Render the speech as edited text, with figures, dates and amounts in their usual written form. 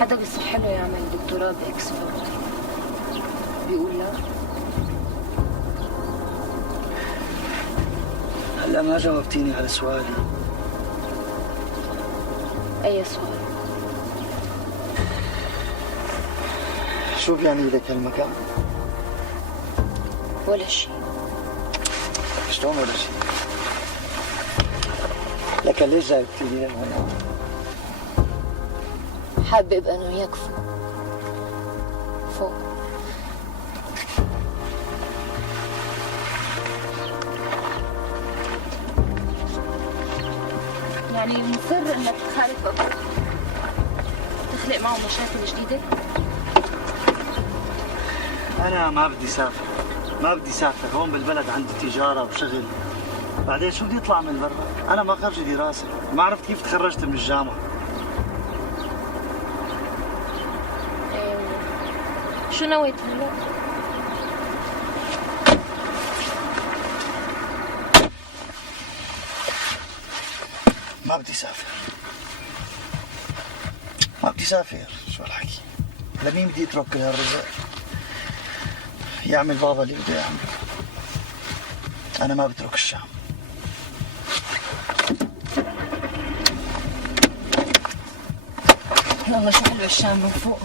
حدا بيصح له يعمل دكتوراه باكسفورد بيقول لا؟ هلا ما جاوبتيني على سؤالي. أي سؤال؟ شو بيعني لك هالمكان؟ ولا شيء. شلون ولا شيء؟ لك ليش جايبتي لي هون؟ حابة ابقى أنا وياك فوق. يعني مصر انك تخالف ابوك تخلق معه مشاكل جديدة؟ أنا ما بدي سافر، ما بدي سافر، هون بالبلد عندي تجارة وشغل. بعدين شو بدي يطلع من برا؟ أنا ما خرجت دراسة، ما عرفت كيف تخرجت من الجامعة. شو نويت هلا؟ ما بدي سافر، ما بدي سافر. شو هالحكي؟ لمين بدي اترك كل هالرزق؟ يعمل بابا اللي بده يعمله. أنا ما بترك الشام. والله شو حلوة الشام من فوق.